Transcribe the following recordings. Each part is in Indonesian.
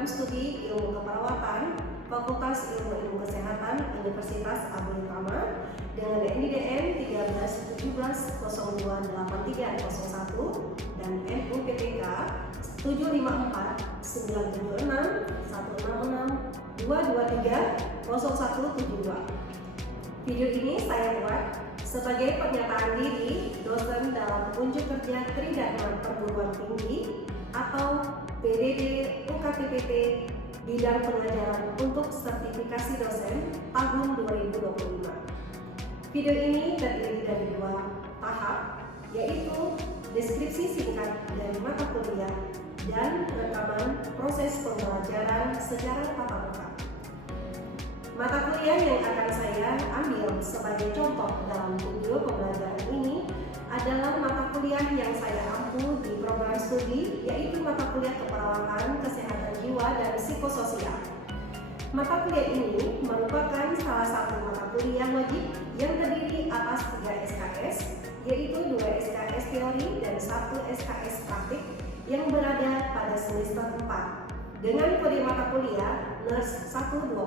program studi ilmu keperawatan Fakultas Ilmu Kesehatan Universitas Abu Tama dengan NIDN 1317028301 dan NUPTK 754-976-166-223-0172. Video ini saya buat sebagai pernyataan diri dosen dalam unjuk kerja Tridharma Perguruan Tinggi atau PDD UKPPT bidang pengajaran untuk sertifikasi dosen tahun 2025. Video ini terdiri dari 2 tahap, yaitu deskripsi singkat dari mata kuliah dan rekaman proses pembelajaran secara tatap muka. Mata kuliah yang akan saya ambil sebagai contoh dalam video pembelajaran ini adalah mata kuliah yang saya ampu di program studi, yaitu mata kuliah keperawatan, kesehatan jiwa, dan psikososial. Mata kuliah ini merupakan salah satu mata kuliah wajib yang terdiri atas 3 SKS, yaitu 2 SKS teori dan 1 SKS praktik yang berada pada semester 4 dengan kode mata kuliah NURS 120.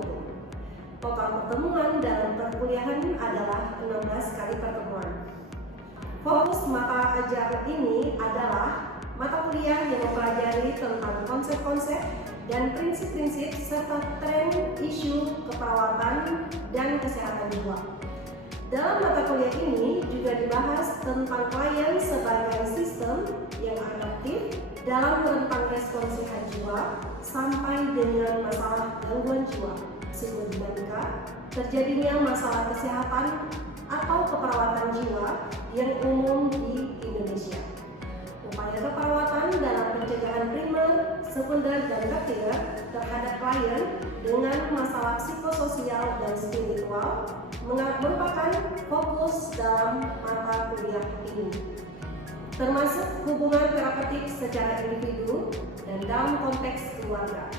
Total pertemuan dalam perkuliahan adalah 16 kali pertemuan. Fokus mata ajar ini adalah mata kuliah yang mempelajari tentang konsep-konsep dan prinsip-prinsip serta tren isu keperawatan dan kesehatan jiwa. Dalam mata kuliah ini juga dibahas tentang klien sebagai sistem yang adaptif dalam rentang respon sehat jiwa sampai dengan masalah gangguan jiwa, psikodinamika, terjadinya masalah kesehatan atau keperawatan jiwa yang umum di Indonesia. Upaya keperawatan dalam pencegahan primer, sekunder, dan tertier terhadap klien dengan masalah psikososial dan spiritual merupakan fokus dalam mata kuliah ini, termasuk hubungan terapeutik secara individu dan dalam konteks keluarga.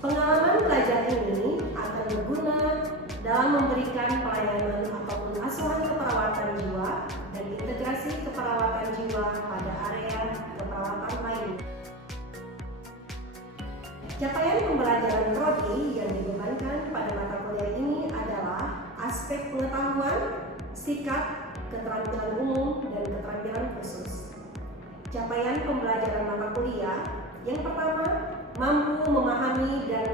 Pengalaman belajar ini akan berguna dalam memberikan pelayanan ataupun asuhan keperawatan jiwa dan integrasi keperawatan jiwa pada area keperawatan lain. Capaian pembelajaran prodi yang dibebankan pada mata kuliah ini adalah aspek pengetahuan, sikap, keterampilan umum, dan keterampilan khusus. Capaian pembelajaran mata kuliah yang pertama, mampu memahami dan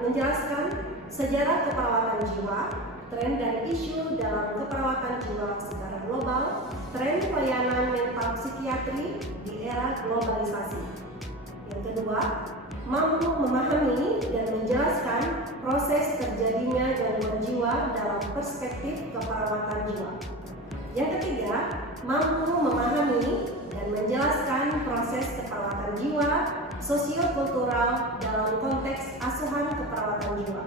menjelaskan sejarah keperawatan jiwa, tren dan isu dalam keperawatan jiwa secara global, tren pelayanan mental psikiatri di era globalisasi. Yang kedua, mampu memahami dan menjelaskan proses terjadinya gangguan jiwa dalam perspektif keperawatan jiwa. Yang ketiga, mampu memahami dan menjelaskan proses keperawatan jiwa sosiokultural dalam konteks asuhan keperawatan jiwa.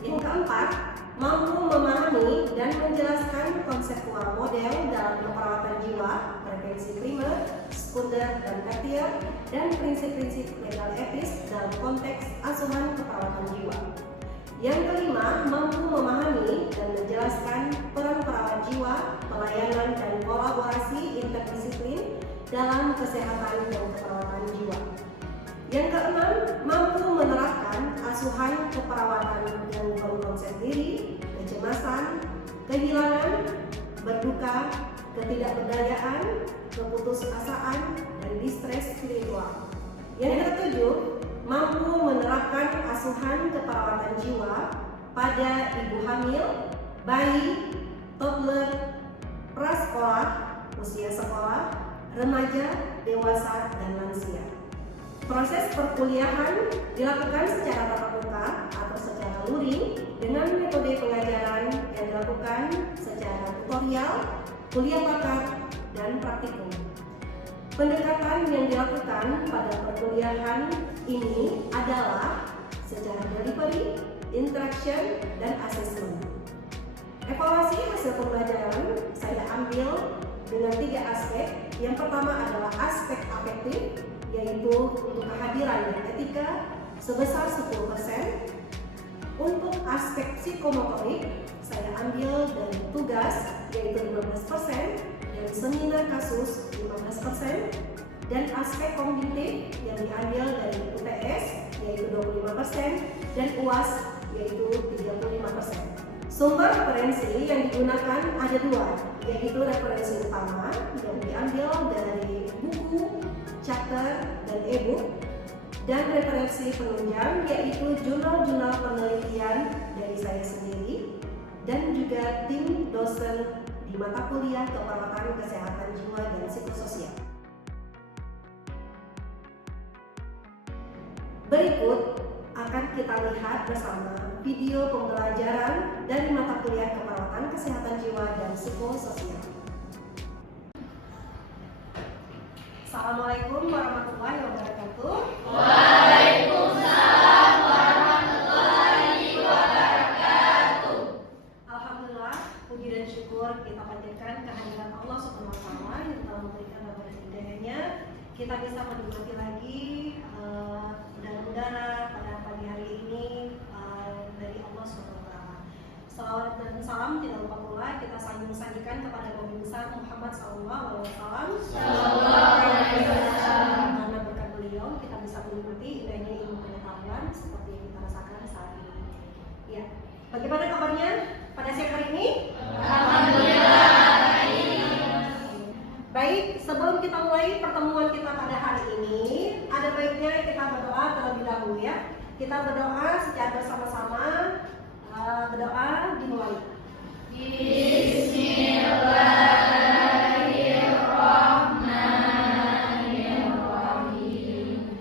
Yang keempat, mampu memahami dan menjelaskan konseptual model dalam keperawatan jiwa, prevensi primer, sekunder, dan tertier, dan prinsip-prinsip legal etis dalam konteks asuhan keperawatan jiwa. Yang kelima, mampu memahami dan menjelaskan peran perawat jiwa, pelayanan, dan kolaborasi interdisiplin dalam kesehatan dan keperawatan jiwa. Yang keenam, mampu menerapkan asuhan keperawatan gangguan konsep diri, kecemasan, kehilangan, berduka, ketidakberdayaan, keputusasaan, dan distres spiritual. Yang ketujuh, mampu menerapkan asuhan keperawatan jiwa pada ibu hamil, bayi, toddler, prasekolah, usia sekolah, remaja, dewasa, dan lansia. Proses perkuliahan dilakukan secara tatap muka atau secara luring dengan metode pengajaran yang dilakukan secara tutorial, kuliah bakar, dan praktikum. Pendekatan yang dilakukan pada perkuliahan ini adalah secara delivery, interaction, dan assessment. Evaluasi hasil pembelajaran saya ambil dengan 3 aspek. Yang pertama adalah aspek afektif, yaitu untuk kehadiran dan etika sebesar 10%. Untuk aspek psikomotorik, saya ambil dari tugas yaitu 15% dan seminar kasus 15%, dan aspek kognitif yang diambil dari UTS 5% dan UAS yaitu 35%. Sumber referensi yang digunakan ada dua, yaitu referensi utama yang diambil dari buku, chapter, dan e-book, dan referensi penunjang yaitu jurnal-jurnal penelitian dari saya sendiri dan juga tim dosen di mata kuliah keperawatan kesehatan jiwa dan psikososial. Berikut akan kita lihat bersama video pembelajaran dari mata kuliah keperawatan kesehatan jiwa dan psikososial. Assalamualaikum warahmatullahi wabarakatuh. Waalaikumsalam warahmatullahi wabarakatuh. Alhamdulillah, puji dan syukur kita panjatkan kehadiran Allah Subhanahu wa taala yang telah memberikan kabar hidayahnya. Kita bisa menikmati lagi udara-udara pada pagi hari ini dari Allah Subhanahu wa taala. Salawat dan salam tidak lupa pula kita sajikan kepada Nabi besar Muhammad sallallahu alaihi wasallam. Karena berkat beliau kita bisa menikmati indahnya ilmu pengetahuan seperti yang kita rasakan saat ini. Ya, bagaimana kabarnya pada siang hari ini? Alhamdulillah hari ini. Baik, sebelum kita mulai pertemuan kita pada hari ini, ada baiknya kita berdoa terlebih dahulu ya. Kita berdoa secara bersama-sama. Berdoa dimulai. Bismillahirrahmanirrahim.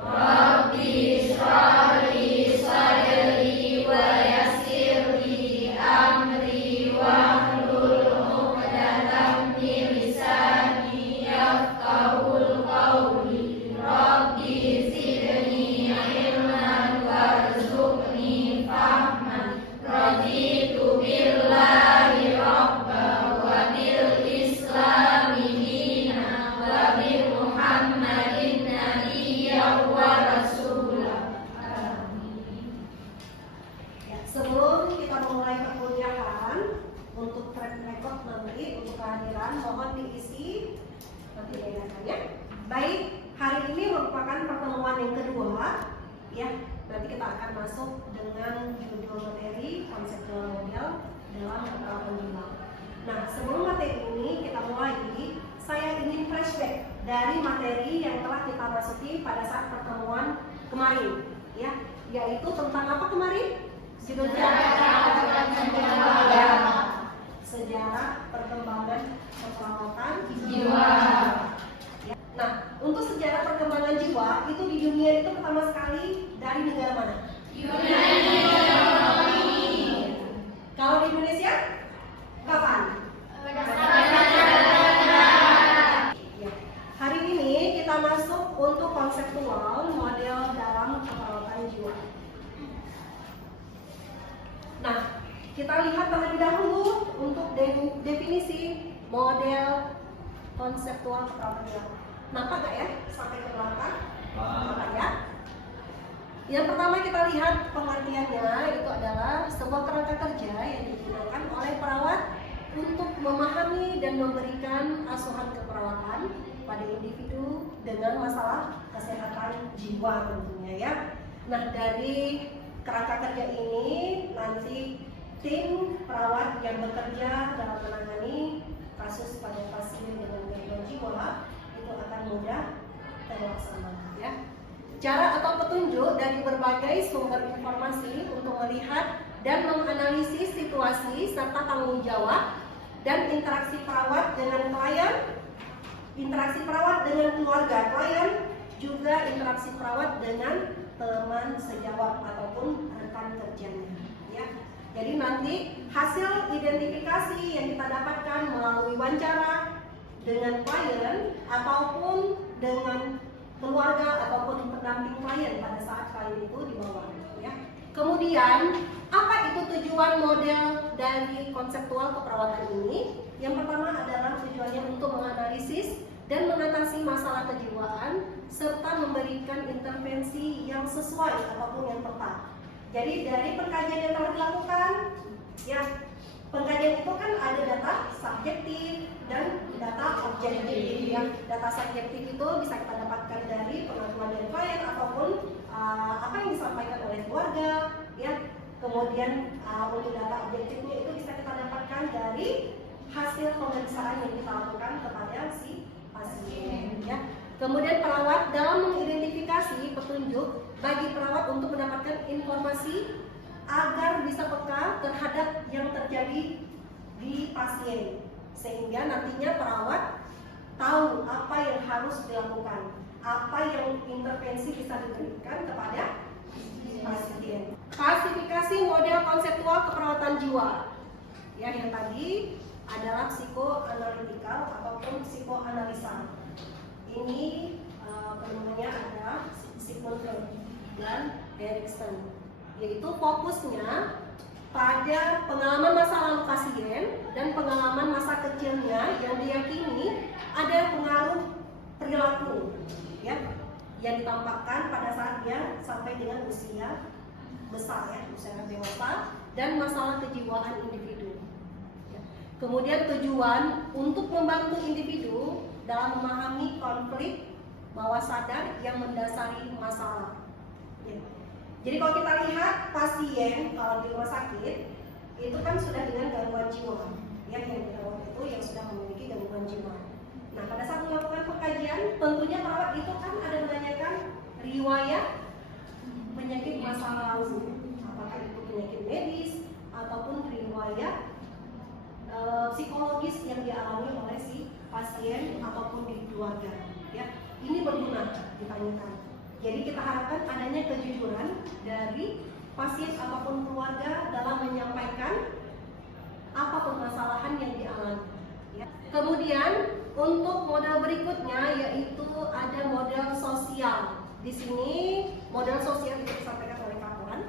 Rabbi shrah li sadri wa yassir li amri wahlul 'uqdatam min lisani yafqahul qawli. Rabbi zidni ilman warzuqni fahman. Raditu billahi rabba wa bil islami dina wa bi Muhammadin nabiyya wa rasulah. Amin. Ya, sebelum kita memulai perkuliahan, untuk track record nanti untuk kehadiran mohon diisi nanti ya. Baik, hari ini merupakan pertemuan yang kedua ya. Nanti kita akan masuk dengan judul materi konseptual model dalam keperawatan jiwa. Nah, sebelum materi ini kita mulai, saya ingin flashback dari materi yang telah kita masuki pada saat pertemuan kemarin ya, yaitu tentang apa kemarin? Judulnya Sejarah Perkembangan Keperawatan Jiwa. Ya. Nah, untuk sejarah perkembangan jiwa itu di dunia itu pertama sekali dari negara mana? Yunani. Kalau di Indonesia kapan? Ya. Hari ini kita masuk untuk konseptual model dalam keperawatan jiwa. Nah, kita lihat terlebih dahulu untuk definisi model konseptual keperawatan jiwa. Nampak nggak ya sampai ke belakang? Nampak ya? Yang pertama kita lihat pengertiannya itu adalah sebuah kerangka kerja yang digunakan oleh perawat untuk memahami dan memberikan asuhan keperawatan pada individu dengan masalah kesehatan jiwa tentunya ya. Nah, dari kerangka kerja ini nanti tim perawat yang bekerja dalam menangani kasus pada pasien dengan gangguan jiwa itu akan mudah terlaksana ya. Cara atau petunjuk dari berbagai sumber informasi untuk melihat dan menganalisis situasi serta tanggung jawab dan interaksi perawat dengan klien, interaksi perawat dengan keluarga klien, juga interaksi perawat dengan teman sejawat ataupun rekan kerjanya ya. Jadi nanti hasil identifikasi yang kita dapatkan melalui wawancara dengan klien ataupun dengan keluarga ataupun pendamping klien pada saat klien itu dibawa ya. Kemudian apa itu tujuan model dari konseptual keperawatan ini? Yang pertama adalah tujuannya untuk menganalisis dan mengatasi masalah kejiwaan serta memberikan intervensi yang sesuai ataupun yang tepat. Jadi dari pengkajian yang telah dilakukan ya, pengkajian itu kan ada data subjektif dan data objektif. Yang data subjektif itu bisa kita dapatkan dari pengakuan dari klien ataupun apa yang disampaikan kemudian untuk data objektifnya itu bisa kita dapatkan dari hasil pemeriksaan yang kita lakukan kepada si pasien. Ya. Kemudian perawat dalam mengidentifikasi petunjuk bagi perawat untuk mendapatkan informasi agar bisa peka terhadap yang terjadi di pasien, sehingga nantinya perawat tahu apa yang harus dilakukan, apa yang intervensi bisa diberikan kepada pasien. Klasifikasi model konseptual keperawatan jiwa, ya, yang tadi adalah psikoanalitikal ataupun psikoanalisa. Ini namanya adalah Sigmund Freud dan Erikson, yaitu fokusnya pada pengalaman masa lalu pasien dan pengalaman masa kecilnya yang diyakini ada pengaruh perilaku, ya, yang ditampakkan pada saat dia sampai dengan usia besar, ya, usia dewasa, dan masalah kejiwaan individu. Ya. Kemudian tujuan untuk membantu individu dalam memahami konflik bawah sadar yang mendasari masalah. Ya. Jadi kalau kita lihat pasien kalau di rumah sakit itu kan sudah dengan gangguan jiwa, ya, yang dirawat itu yang sudah memiliki gangguan jiwa. Nah, pada saat melakukan pengkajian, tentunya perawat itu kan ada menanyakan riwayat penyakit masa lalu, apakah itu penyakit medis ataupun riwayat psikologis yang dialami oleh si pasien ataupun di keluarga. Ya, ini berguna ditanyakan. Jadi kita harapkan adanya kejujuran dari pasien ataupun keluarga dalam menyampaikan apa permasalahan yang dialami. Ya. Kemudian untuk model berikutnya yaitu ada model sosial. Di sini model sosial itu disampaikan oleh Kawan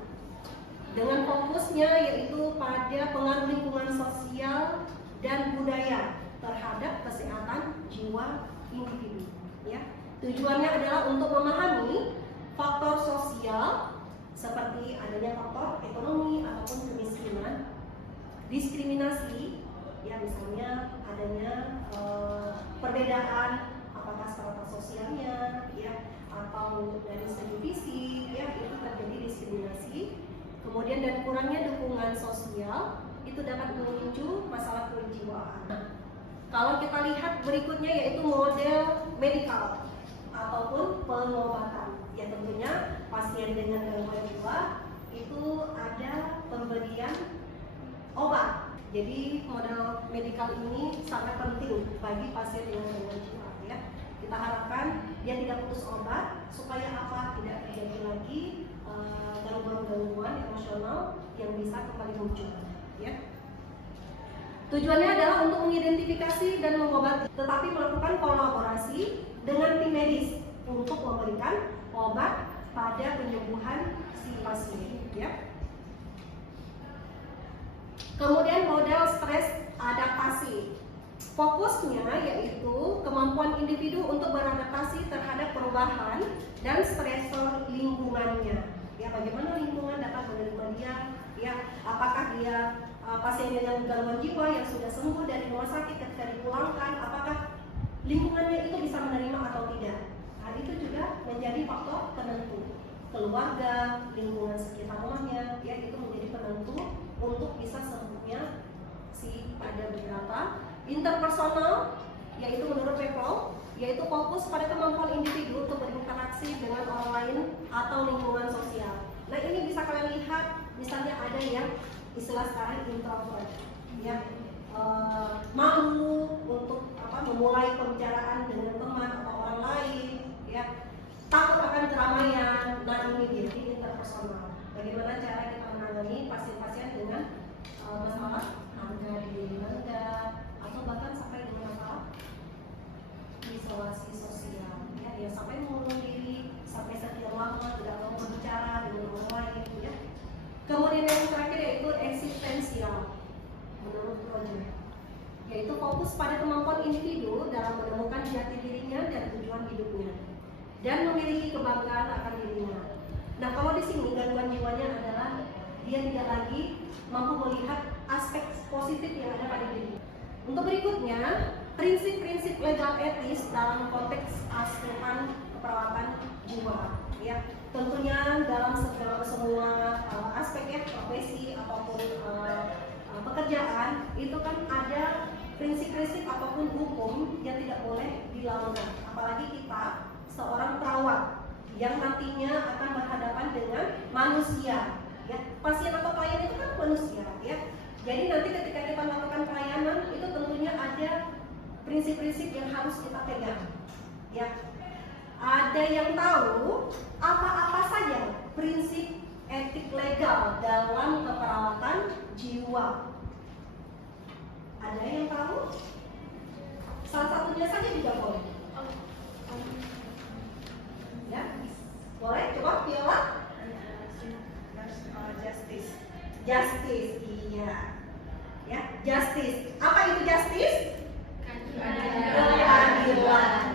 dengan fokusnya yaitu pada pengaruh lingkungan sosial dan budaya terhadap kesehatan jiwa individu. Ya. Tujuannya adalah untuk memahami faktor sosial seperti adanya faktor ekonomi ataupun kemiskinan, diskriminasi, ya, misalnya adanya perbedaan apakah strata sosialnya, ya, atau dari segi fisik, ya, itu terjadi diskriminasi. Kemudian dan kurangnya dukungan sosial itu dapat memicu masalah kejiwaan. Nah, kalau kita lihat berikutnya yaitu model medikal ataupun pengobatan, ya, tentunya pasien dengan gangguan jiwa itu ada pemberian obat. Jadi model medikal ini sangat penting bagi pasien dengan gangguan jiwa, ya. Kita harapkan dia tidak putus obat supaya apa, tidak terjadi lagi gangguan-gangguan emosional yang bisa kembali muncul, ya. Tujuannya adalah untuk mengidentifikasi dan mengobati, tetapi melakukan kolaborasi dengan tim medis untuk memberikan obat pada penyembuhan si pasien, ya. Kemudian model stres adaptasi. Fokusnya yaitu kemampuan individu untuk beradaptasi terhadap perubahan dan stresor lingkungannya. Ya, bagaimana lingkungan dapat menerima dia, ya, apakah dia pasien dengan gangguan jiwa yang sudah sembuh dari rumah sakit ketika dipulangkan, apakah lingkungannya itu bisa menerima atau tidak. Nah, itu juga menjadi faktor penentu. Keluarga, lingkungan sekitar rumahnya, ya, itu menjadi penentu untuk bisa sembuhnya si pada beberapa interpersonal, yaitu menurut Peplow, yaitu fokus pada kemampuan individu untuk berinteraksi dengan orang lain atau lingkungan sosial. Nah, ini bisa kalian lihat, misalnya ada yang istilah sekarang introvert, ya, malu untuk memulai pembicaraan dengan teman atau orang lain, ya, takut akan keramaian. Nah, ini dia interpersonal. Bagaimana cara kita menangani pasien-pasien dengan masalah harga diri rendah atau bahkan sampai dengan masalah isolasi sosial, ya, dia sampai mengurung diri sampai sekian lama tidak mau berbicara dengan orang lain, ya. Kemudian yang terakhir yaitu eksistensial menurut Roger, yaitu fokus pada kemampuan individu dalam menemukan jati dirinya dan tujuan hidupnya dan memiliki kebanggaan akan dirinya. Nah, kalau di sini gangguan jiwanya adalah dia tidak lagi mampu melihat aspek positif yang ada pada diri. Untuk berikutnya, prinsip-prinsip legal etis dalam konteks asuhan keperawatan jiwa, ya. Ya, tentunya dalam semua aspek ya, profesi ataupun pekerjaan itu kan ada prinsip-prinsip ataupun hukum yang tidak boleh dilanggar. Apalagi kita seorang perawat yang nantinya akan berhadapan dengan manusia. Ya, pasien atau klien itu kan manusia. Ya, jadi nanti ketika kita melakukan pelayanan itu tentunya ada prinsip-prinsip yang harus kita pegang. Ya, ada yang tahu apa-apa saja prinsip etik legal dalam keperawatan jiwa? Ada yang tahu? Salah satunya saja juga boleh. Ya, boleh. Coba Viola. Justice. Justice, iya. Ya, justice. Apa itu justice? Keadilan.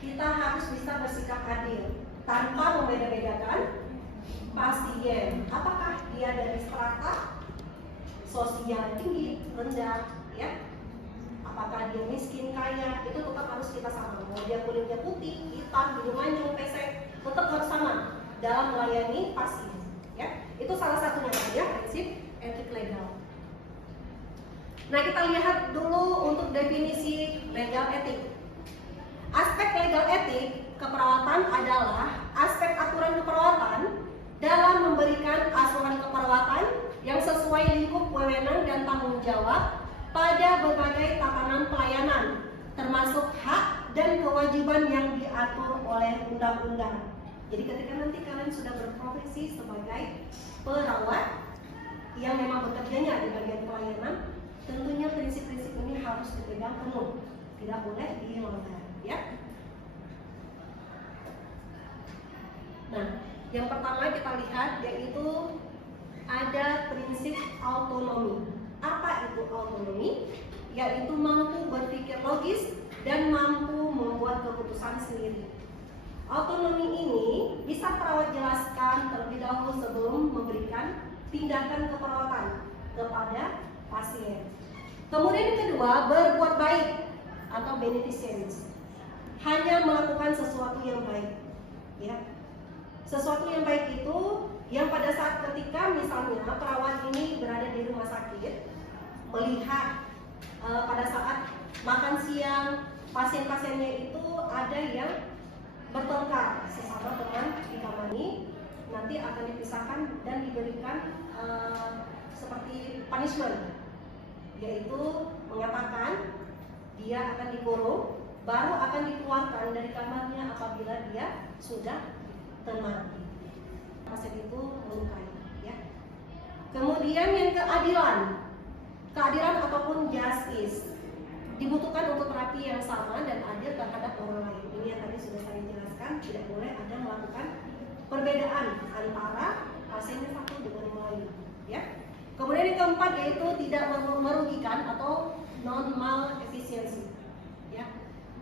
Kita harus bisa bersikap adil tanpa membeda-bedakan pasien. Apakah dia dari strata sosial tinggi, rendah, ya? Apakah dia miskin, kaya? Itu tetap harus kita sama. Mau dia kulitnya putih, hitam, hidung mancung, pesek, tetap harus sama dalam melayani pasien. Ya, itu salah satunya ya prinsip etik legal. Nah, kita lihat dulu untuk definisi legal etik. Aspek legal etik keperawatan adalah aspek aturan keperawatan dalam memberikan asuhan keperawatan yang sesuai lingkup wewenang dan tanggung jawab pada berbagai tatanan pelayanan, termasuk hak dan kewajiban yang diatur oleh undang-undang. Jadi ketika nanti kalian sudah berprofesi sebagai perawat yang memang bekerjanya di bagian pelayanan, tentunya prinsip-prinsip ini harus dipegang penuh, tidak boleh dilanggar, ya. Nah, yang pertama kita lihat yaitu ada prinsip autonomi. Apa itu autonomi? Yaitu mampu berpikir logis dan mampu membuat keputusan sendiri. Autonomi ini bisa perawat jelaskan terlebih dahulu sebelum memberikan tindakan keperawatan kepada pasien. Kemudian yang kedua, berbuat baik atau beneficence. Hanya melakukan sesuatu yang baik, ya. Sesuatu yang baik itu yang pada saat ketika misalnya perawat ini berada di rumah sakit, melihat pada saat makan siang pasien-pasiennya itu ada yang bertengkar sesama teman di kamar ini, nanti akan dipisahkan dan diberikan seperti punishment, yaitu mengatakan dia akan dikurung, baru akan dikeluarkan dari kamarnya apabila dia sudah tenang. Pasien itu melukai, ya. Kemudian yang keadilan ataupun justice dibutuhkan untuk terapi yang sama dan adil terhadap orang lain. Ini yang tadi sudah saya jelaskan, tidak boleh ada melakukan perbedaan antara pasien yang satu dengan yang lain, ya. Kemudian yang keempat yaitu tidak merugikan atau non-malefficiency, ya.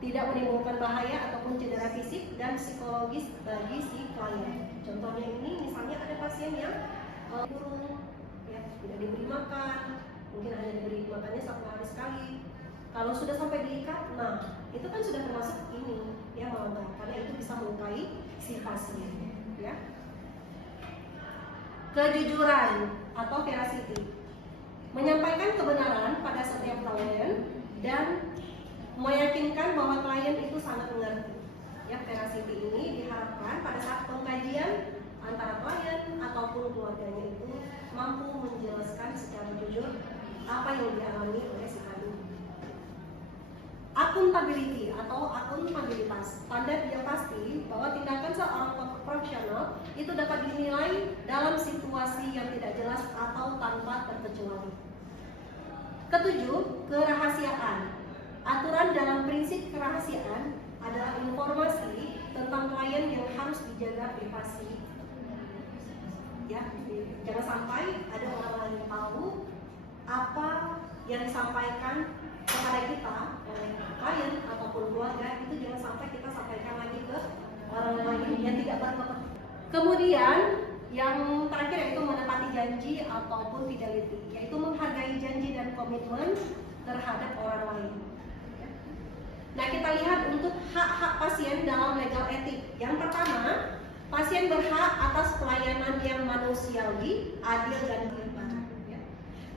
Tidak menimbulkan bahaya ataupun cedera fisik dan psikologis bagi si klien. Contohnya ini misalnya ada pasien yang kurung, ya, tidak diberi makan, mungkin hanya diberi makannya 1 hari sekali. Kalau sudah sampai diikat, nah itu kan sudah termasuk ini ya melanggar, karena itu bisa melukai si pasien, ya. Kejujuran atau veracity, menyampaikan kebenaran pada setiap klien dan meyakinkan bahwa klien itu sangat mengerti. Ya, veracity ini diharapkan pada saat pengkajian antara klien ataupun keluarganya itu mampu menjelaskan secara jujur apa yang dialami oleh si klien. Accountability atau akuntabilitas, tanda yang pasti bahwa tindakan seorang profesional itu dapat dinilai dalam situasi yang tidak jelas atau tanpa terkecuali. Ketujuh, kerahasiaan. Aturan dalam prinsip kerahasiaan adalah informasi tentang klien yang harus dijaga privasi. Ya, jangan sampai ada orang lain tahu apa yang disampaikan kepada kita oleh klien ataupun keluarga, itu jangan sampai kita sampaikan lagi ke orang lain yang tidak berkepentingan. Kemudian yang terakhir yaitu menepati janji ataupun fidelity, yaitu menghargai janji dan komitmen terhadap orang lain. Nah, kita lihat untuk hak-hak pasien dalam legal etik. Yang pertama, pasien pasien berhak atas pelayanan yang manusiawi, adil dan bermanfaat. Ya.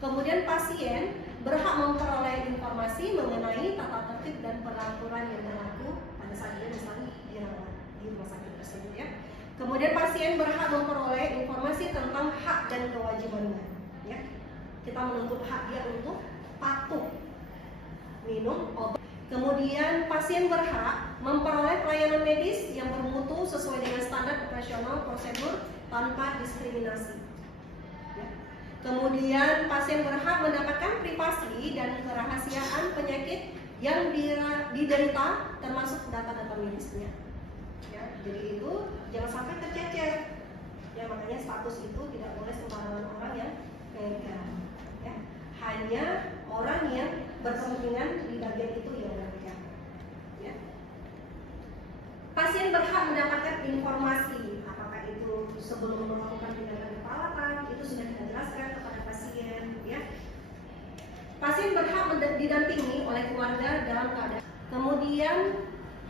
Kemudian pasien berhak memperoleh informasi mengenai tata tertib dan peraturan yang berlaku pada saat dia misalnya dirawat di rumah sakit tersebut. Ya. Kemudian pasien berhak memperoleh informasi tentang hak dan kewajibannya. Ya. Kita menuntut hak dia untuk patuh minum obat. Kemudian pasien berhak memperoleh pelayanan medis yang bermutu sesuai dengan standar operasional prosedur tanpa diskriminasi. Ya. Kemudian pasien berhak mendapatkan privasi dan kerahasiaan penyakit yang diderita termasuk data-data medisnya. Ya. Jadi itu jangan sampai tercecer. Ya, makanya status itu tidak boleh sembarangan orang yang pegang. Ya. Hanya orang yang berkepentingan di bagian itu yang pegang. Ya. Pasien berhak mendapatkan informasi, apakah itu sebelum melakukan tindakan perawatan, itu sudah kita jelaskan kepada pasien. Ya. Pasien berhak didampingi oleh keluarga dalam keadaan. Kemudian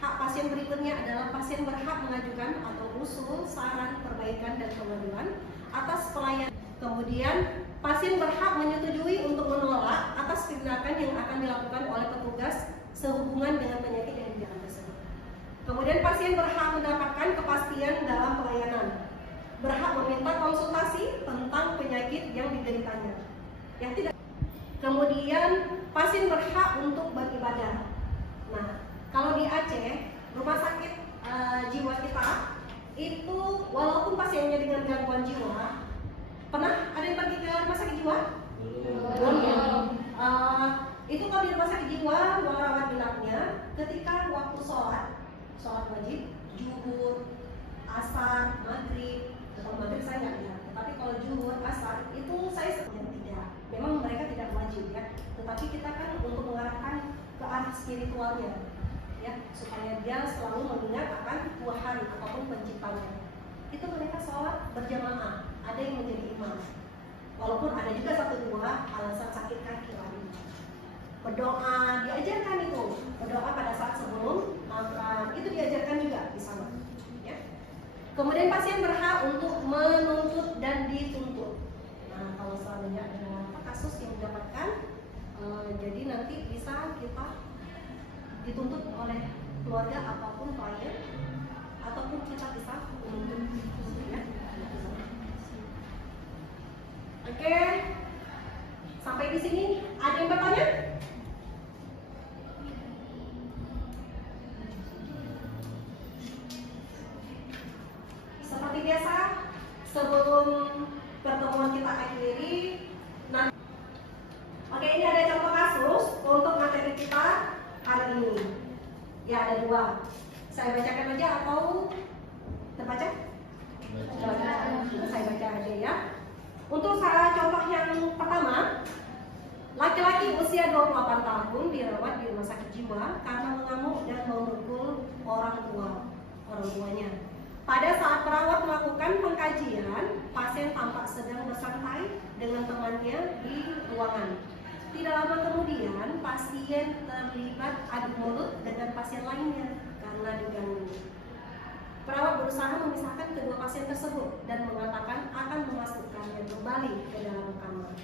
hak pasien berikutnya adalah pasien berhak mengajukan atau usul saran perbaikan dan kemajuan atas pelayanan. Kemudian pasien berhak menyetujui untuk menolak atas tindakan yang akan dilakukan oleh petugas sehubungan dengan penyakit yang diderita tersebut. Kemudian pasien berhak mendapatkan kepastian dalam pelayanan, berhak meminta konsultasi tentang penyakit yang dideritanya. Yang tidak. Kemudian pasien berhak untuk beribadah. Nah, kalau di Aceh, rumah sakit jiwa kita itu walaupun pasiennya dengan gangguan jiwa, pernah ada yang pergi ke rumah sakit jiwa? Belum. Ya. Itu kalau di rumah sakit jiwa merawat inapnya, ketika waktu sholat wajib, zuhur, asar, maghrib. Kalau maghrib saya nggak lihat, tetapi kalau zuhur, asar itu saya sebenarnya tidak. Memang mereka tidak wajib ya, tetapi kita kan untuk mengarahkan ke arah spiritualnya, ya, supaya dia selalu mengingat akan Tuhan ataupun penciptanya. Itu mereka sholat berjamaah. Ada yang menjadi imam, walaupun ada juga satu dua alasan sakit kaki lain. Berdoa diajarkan itu, berdoa pada saat sebelum makan itu diajarkan juga di sana. Ya. Kemudian pasien berhak untuk menuntut dan dituntut. Nah, kalau seandainya ada kasus yang didapatkan, jadi nanti bisa kita dituntut oleh keluarga ataupun klien, ataupun kita bisa menuntut. Ya. Oke, sampai di sini ada yang bertanya? Seperti biasa, sebelum pertemuan kita akhiri, oke, ini ada contoh kasus untuk materi kita hari ini. Ya, ada dua. Saya bacakan aja atau terbaca? Saya baca aja ya. Untuk contoh yang pertama, laki-laki usia 28 tahun dirawat di rumah sakit jiwa karena mengamuk dan memukul orang tuanya. Pada saat perawat melakukan pengkajian, pasien tampak sedang bersantai dengan temannya di ruangan. Tidak lama kemudian, pasien terlibat adu mulut dengan pasien lainnya karena diganggu. Perawat berusaha memisahkan kedua pasien tersebut dan mengatakan akan memasukkannya kembali ke dalam kamar.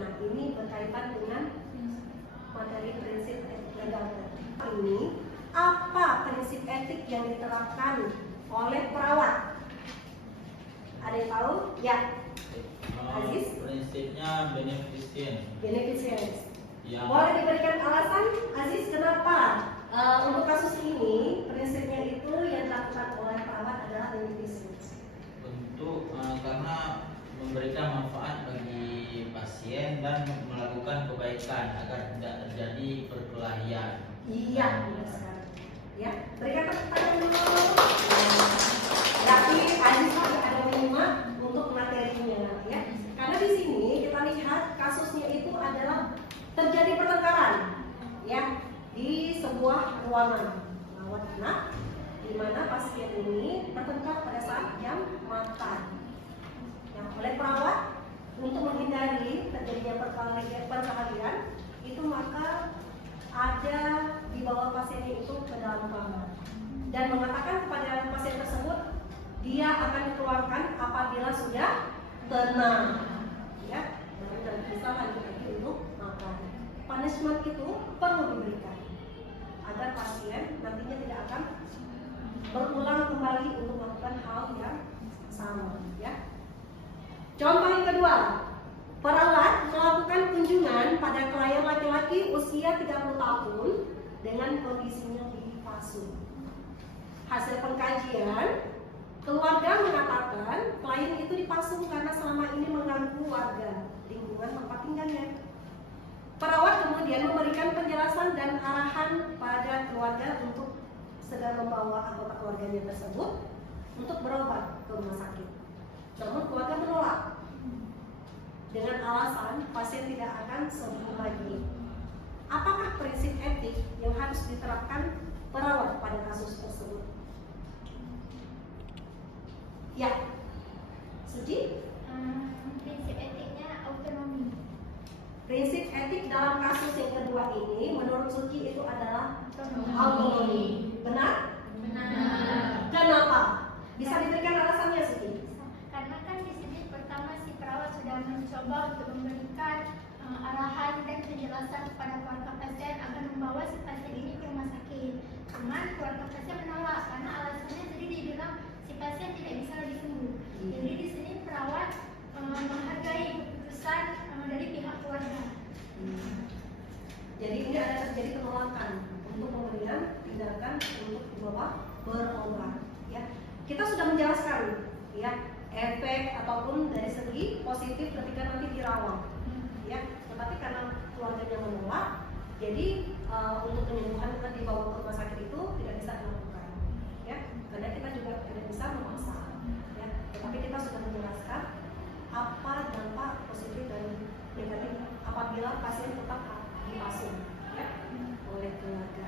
Nah, ini berkaitan dengan materi prinsip etik legal. Ini apa prinsip etik yang diterapkan oleh perawat? Ada yang tahu? Ya, Aziz. Prinsipnya beneficence. Ya. Boleh diberikan alasan, Aziz, kenapa untuk kasus ini prinsipnya itu yang dilakukan oleh perawat adalah beneficence? Untuk karena memberikan manfaat bagi pasien dan melakukan kebaikan agar tidak terjadi perkelahian. Iya, benar sekali. Ya, berikan tepuk tangan dulu. Berarti Aziz ada menyimak untuk materinya, ya. Karena di sini kita lihat kasusnya itu adalah terjadi pertengkaran, ya, di sebuah ruangan rawat inap, di mana pasien ini bertengkar pada saat jam makan. Yang oleh perawat untuk menghindari terjadinya perkelahian itu, maka ada dibawa pasiennya itu ke dalam kamar dan mengatakan kepada pasien tersebut dia sudah tenang, ya, dan bisa lanjut lagi untuk makan. Punishment itu perlu diberikan agar pasien nantinya tidak akan berulang kembali untuk melakukan hal yang sama, ya. Contoh yang kedua, perawat melakukan kunjungan pada klien laki-laki usia 30 tahun dengan kondisinya gigi palsu. Hasil pengkajian, keluarga mengatakan klien itu dipasung karena selama ini mengganggu warga lingkungan tempat tinggalnya. Perawat kemudian memberikan penjelasan dan arahan pada keluarga untuk segera membawa anggota keluarganya tersebut untuk berobat ke rumah sakit. Namun keluarga menolak dengan alasan pasien tidak akan sembuh lagi. Apakah prinsip etik yang harus diterapkan perawat pada kasus tersebut? Ya, Suci? Prinsip etiknya autonomi. Prinsip etik dalam kasus yang kedua ini menurut Suci itu adalah autonomi. Benar? Benar. Kenapa? Bisa diberikan alasannya, Suci? Karena kan di sini pertama si perawat sudah mencoba untuk memberikan arahan dan penjelasan kepada keluarga pasien agar membawa si pasien ini ke rumah sakit. Cuman keluarga pasien menolak karena alasannya jadi dibilang si pasien tidak bisa lagi sembuh. Jadi di sini perawat menghargai keputusan dari pihak keluarga. Jadi ini ada terjadi penolakan untuk pemberian tindakan untuk dibawa berobat. Ya, kita sudah menjelaskan, ya, efek ataupun dari segi positif ketika nanti dirawat. Ya, tetapi karena keluarganya menolak, jadi untuk penyembuhan kita dibawa ke rumah sakit itu tidak bisa dilakukan. Ya, karena kita juga tidak bisa memaksa. Ya, tetapi kita sudah menjelaskan apa dampak positif dan negatif apabila pasien tetap dipasung, ya, oleh keluarga.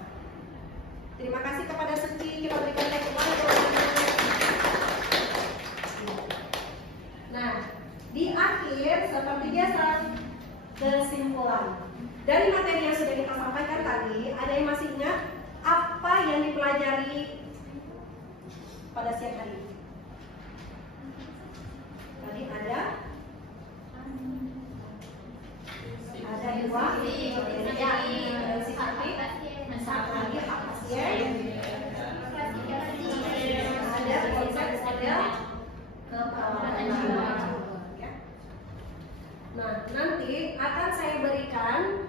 Terima kasih kepada Suci, kita berikan tepuk tangan. Nah, di akhir seperti biasa kesimpulan dari materi yang sudah kita sampaikan tadi, ada yang masih ingat apa yang dipelajari pada siang hari ini? Tadi ada dua, satu lagi hak pasien, ada konsep model keperawatan jiwa. Ya. Nah, nanti akan saya berikan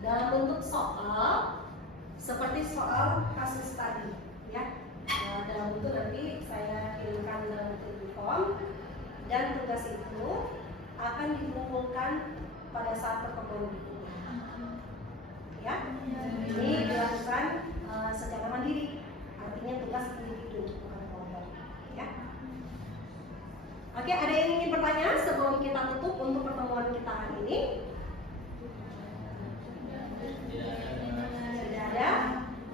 dalam bentuk soal seperti soal kasus tadi, ya. Dalam bentuk nanti saya kirimkan dalam bentuk form dan tugas itu akan dikumpulkan pada saat pertemuan berikutnya. Ya, ini dilakukan secara mandiri, artinya tugas individu bukan kelompok. Ya. Oke, ada yang ingin bertanya sebelum kita tutup untuk pertemuan kita hari ini? Tidak ada.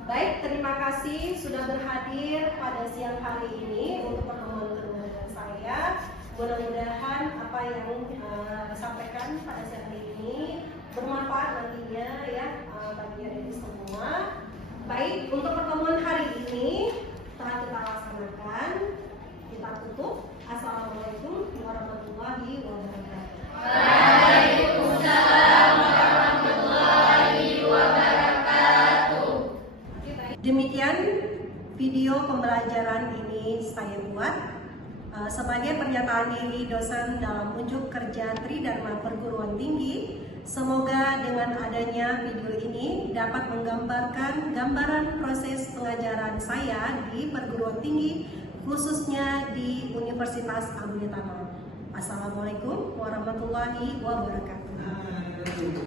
Baik, terima kasih sudah berhadir pada siang hari ini untuk pertemuan kedua dengan saya. Mudah-mudahan apa yang disampaikan pada siang hari ini bermanfaat nantinya, ya, bagi adik semua. Baik, untuk pertemuan hari ini telah kita laksanakan. Kita tutup. Assalamualaikum warahmatullahi wabarakatuh. Waalaikumsalam warahmatullahi wabarakatuh. Demikian video pembelajaran ini saya buat sebagai pernyataan diri dosen dalam unjuk kerja Tridharma Perguruan Tinggi. Semoga dengan adanya video ini dapat menggambarkan gambaran proses pengajaran saya di perguruan tinggi, khususnya di Universitas Abu Tama. Assalamualaikum warahmatullahi wabarakatuh.